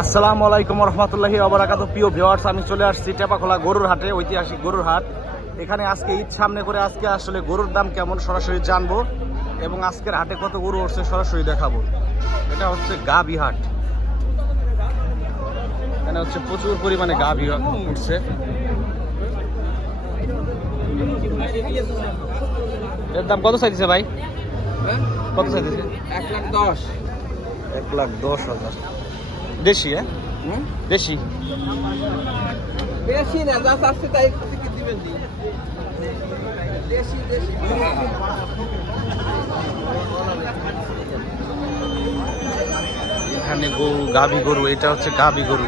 আসসালামু আলাইকুম রহমতুল্লাহি ওয়া বারাকাতুহু। প্রিয় ভিউয়ার্স, আমি চলে আসছি টেপাখোলা গরুর হাটে, ঐতিহাসিক গরুর হাট। এখানে আজকে ঈদ সামনে করে আজকে আসলে গরুর দাম কেমন সরাসরি জানবো এবং আজকের হাটে কত গরু উঠছে সরাসরি দেখাবো। এটা হচ্ছে গাভী হাট। এখানে হচ্ছে প্রচুর পরিমাণে গাভী উঠছে। এর দাম কত চাইছে ভাই? কত চাইছে? 1,10,000। 1,10,000। দেশি? হ্যাঁ দেশি। বেশি না, যা চাচ্ছে তাই কি দিবেন। দেশি দেশি। এখানে গরু, গাভী গরু, এটা হচ্ছে গাভী গরু।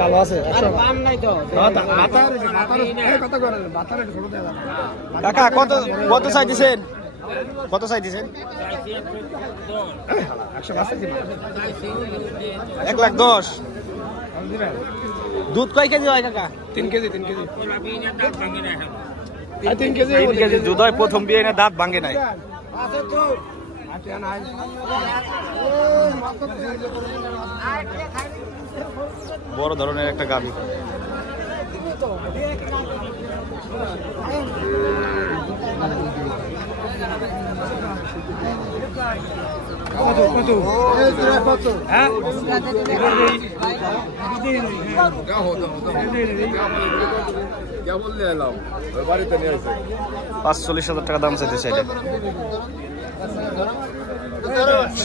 ভালো আছে কাকা, কত কত চাইতেছেন? কত চাইতেছেন? 1,10,000। দুধ কয় কেজি হয় কাকা? 3 কেজি। 3 কেজি দুধ হয়। প্রথম বিয়ে না দাঁত ভাঙে নাই। বড় ধরনের একটা গাভী। হ্যাঁ 45,000 টাকা দাম চাইতে চাইলে।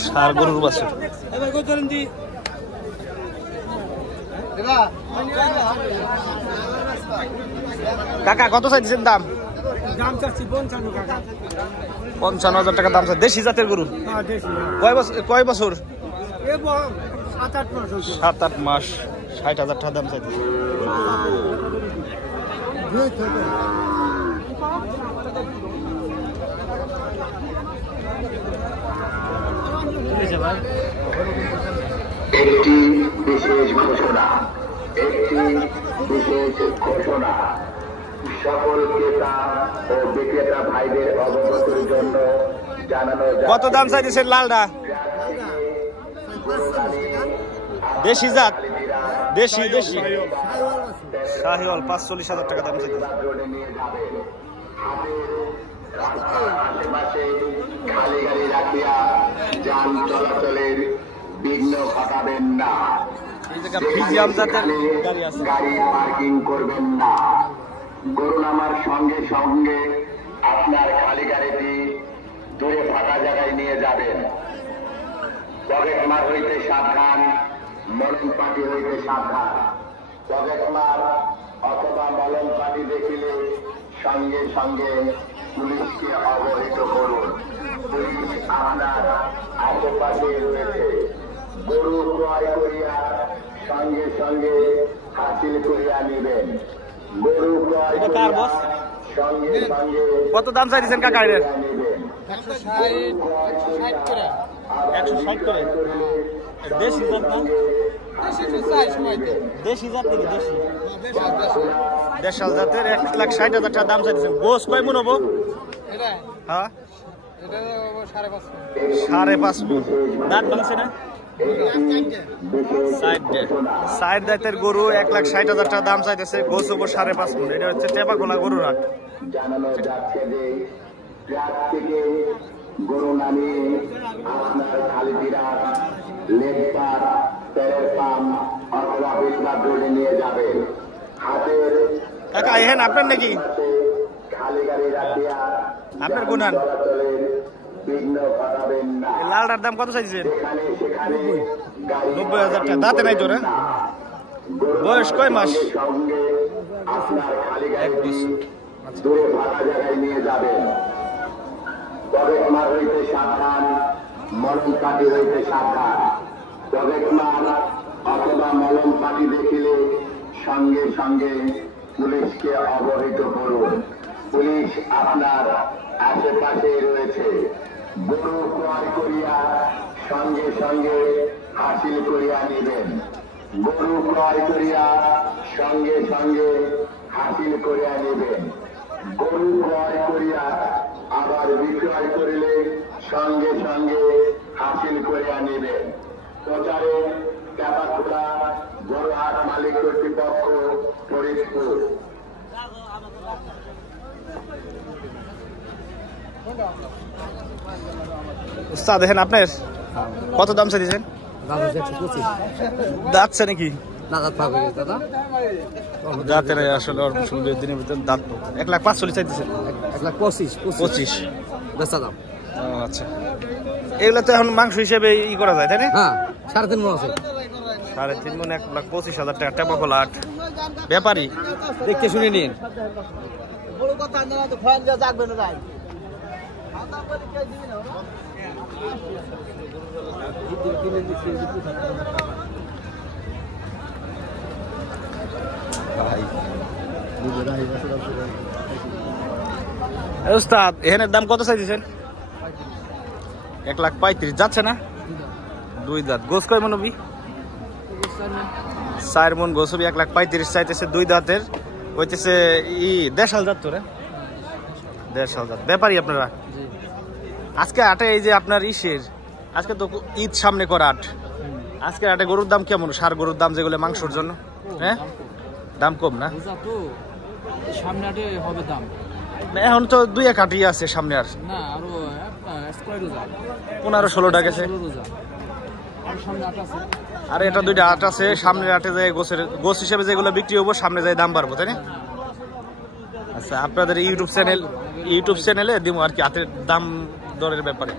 সার গরুর বাছুর। কাকা কত চাইছেন দাম? 55,000 টাকা দাম চাই। দেশি জাতের গরু? কয় বছর? 7-8 মাস। 60,000 টাকা দাম চাইছে। একটি বিশেষ ঘোষণা, সকল ক্রেতা ও বিক্রেতা ভাইদের অবগতির জন্য জানানো। কত দাম চাইতেছেন লালটা? দেশি জাত? দেশি শাহিওয়াল। 45,000 টাকা দাম চাইতেছে। আশেপাশে খালি গাড়ি রাখিয়া যান চলাচলের বিঘ্ন ঘটাবেন না। ফ্রিজিয়াম জাতের গাড়ি আছে। গাড়ি পার্কিং করবেন না। গরু নামার সঙ্গে সঙ্গে আপনার খালি গাড়িটি দূরে ফাঁকা জায়গায় নিয়ে যাবেন। পকেটমার হইতে সাবধান, মলম পাটি হইতে সাবধান। পকেটমার অথবা মলম পাটি দেখিলে সঙ্গে সঙ্গে পুলিশকে অবহিত করুন। পুলিশ আপনার আশেপাশে রয়েছে। গরু ক্রয় করিয়া সঙ্গে সঙ্গে হাসিল করিয়া নেবেন। গরু ক্রয় করিয়া সঙ্গে সঙ্গে। কত দাম চাইছেন কাকা এর? 160 করে। 160 করে। দেশি জাত না? দেশি জাত থেকে দেশি। দেশাল জাতের 1,60,000 টাকা দাম চাইছেন। গোস কয় মন হবো? হ্যাঁ 5.5 মন। দাঁত ভাঙছে না? সাইড দাঁতের গরু 1,60,000 টাকা দাম চাইতেছে। গোস হবো 5.5 মন। এটা হচ্ছে টেপাখোলা গরুর হাট। জানানো যাচ্ছে যে ট্রাক থেকে গরু নামিয়ে আপনার খালি বিরাট, লেটপার, তেলের পাম্প অথবা বিস্তার রোডে নিয়ে যাবেন। হাতের কাকা এহেন আপনার নাকি? খালি গাড়ি রাখিয়া আপনার গুনান চলাচলের বিঘ্ন ঘটাবেন না। লালটার দাম কত চাইছেন? সেখানে গাড়ি 90,000 টাকা। দাঁতে নাই তোরা? বয়স কয় মাস? সঙ্গে আপনার খালি গাড়ি দূরে ফাঁকা জায়গায় নিয়ে যাবেন। পকেটমার হইতে সাবধান, মলম পাটি হইতে সাবধান। পকেটমার অথবা মলম পাটি দেখিলে সঙ্গে সঙ্গে পুলিশকে অবহিত করুন। পুলিশ আপনার আশেপাশে রয়েছে। গরু ক্রয় করিয়া সঙ্গে সঙ্গে হাসিল করিয়া নিবেন। গরু ক্রয় করিয়া সঙ্গে সঙ্গে হাসিল করিয়া নিবেন। গরু ক্রয় করিয়া আবার বিক্রয় করিলে সঙ্গে সঙ্গে হাসিল করিয়া নিবেন। প্রচারে চাপাখোলা গরুহাট মালিক কর্তৃপক্ষ ফরিদপুর। উস্তাদ দেখেন আপনার কত দাম চাইছেন? যাচ্ছে নাকি? যাতে নাই আসলে দিনের ভিতরে দাঁত 1,45,000 চাইতেছেন। 1,25,25 বেচা দাম। আচ্ছা, এগুলো তো এখন মাংস হিসেবে ই করা যায় তাই না? হ্যাঁ, 3.5 মণ আছে। 3.5 মণ 1,25,000 টাকা। টেপাখোলা হাট ব্যাপারী দেখতে শুনে নিন। উস্তাদ এখানের দাম কত চাইছেন? 1,35,000 যাচ্ছে না? 2 দাঁত। গোস কয় মন হবি? 4 মন গোস হবি। 1,35,000 চাইতেছে 2 দাঁতের। হইতেছে দেশাল জাত তোরে, দেশাল জাত। ব্যাপারী আপনারা আজকে হাটে এই যে আপনার আজকে তো ঈদ সামনে করা হাট, আজকে হাটে গরুর দাম কেমন? সার গরুর দাম যেগুলো মাংসের জন্য, হ্যাঁ দাম কম না? সামনে হাটে হবে দাম। এখন তো 2-1 হাটই আছে সামনে। আর না, আরো 15-16 টাকা গেছে। আর এটা 2টা হাট আছে সামনের হাটে, যায় গোস হিসেবে যেগুলো বিক্রি হবো সামনে যায় দাম বাড়বো তাই না? আচ্ছা, আপনাদের ইউটিউব চ্যানেলে দিব আর কি হাটের দাম দরের ব্যাপারে।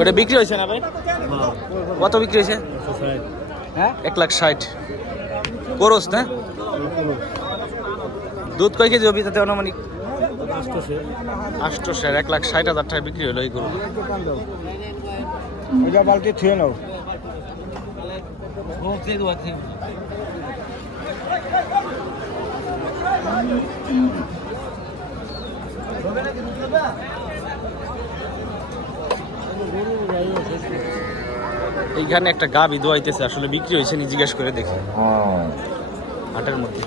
ওটা বিক্রি হয়েছে না ভাই? কত বিক্রি হয়েছে? 1,60,000 করস না? দুধ কয় কেজি হবি তাতে অনুমানিক? 800, 1,60,000 টাকা বিক্রি হলো এই গরু। বালতি থুয়ে নাও। এইখানে একটা গাভী দোয়াইতেছে, আসলে বিক্রি হয়েছে নি জিজ্ঞেস করে দেখি হাটের মধ্যে।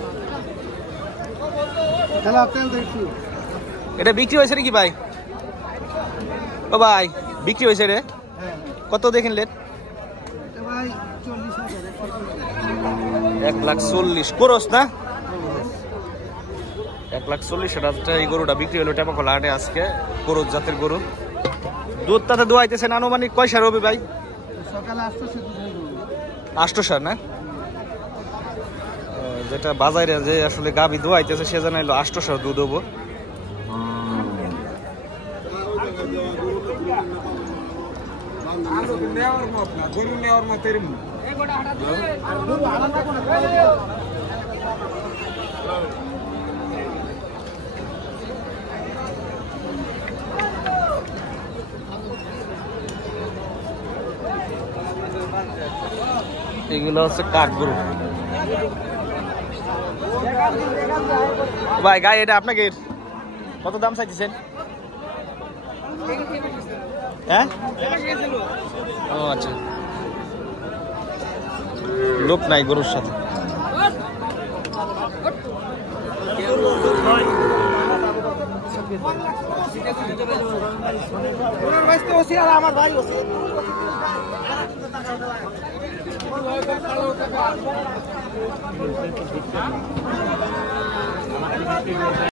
এটা বিক্রি হয়েছে নাকি ভাই? ও ভাই বিক্রি হয়েছে রে? কত দেখেন লেট? 1,40,000 করস না? 1,40,000 এই গরুটা বিক্রি হলো টেপাখোলা হাটে আজকে। করস জাতের গরু। দুধ তাতে দোয়াইতেছেন আনুমানিক কয় সার হবে ভাই? 800 না? যেটা বাজারে যে আসলে গাভী দোয়াইতেছে সে জানাইলো 800 দুধ হবো। এগুলো হচ্ছে কাক গরু ভাই। গাই এটা আপনাকে কত দাম চাইতেছেন? হ্যাঁ, ও আচ্ছা, লোক নাই গরুর সাথে। আমার ভাই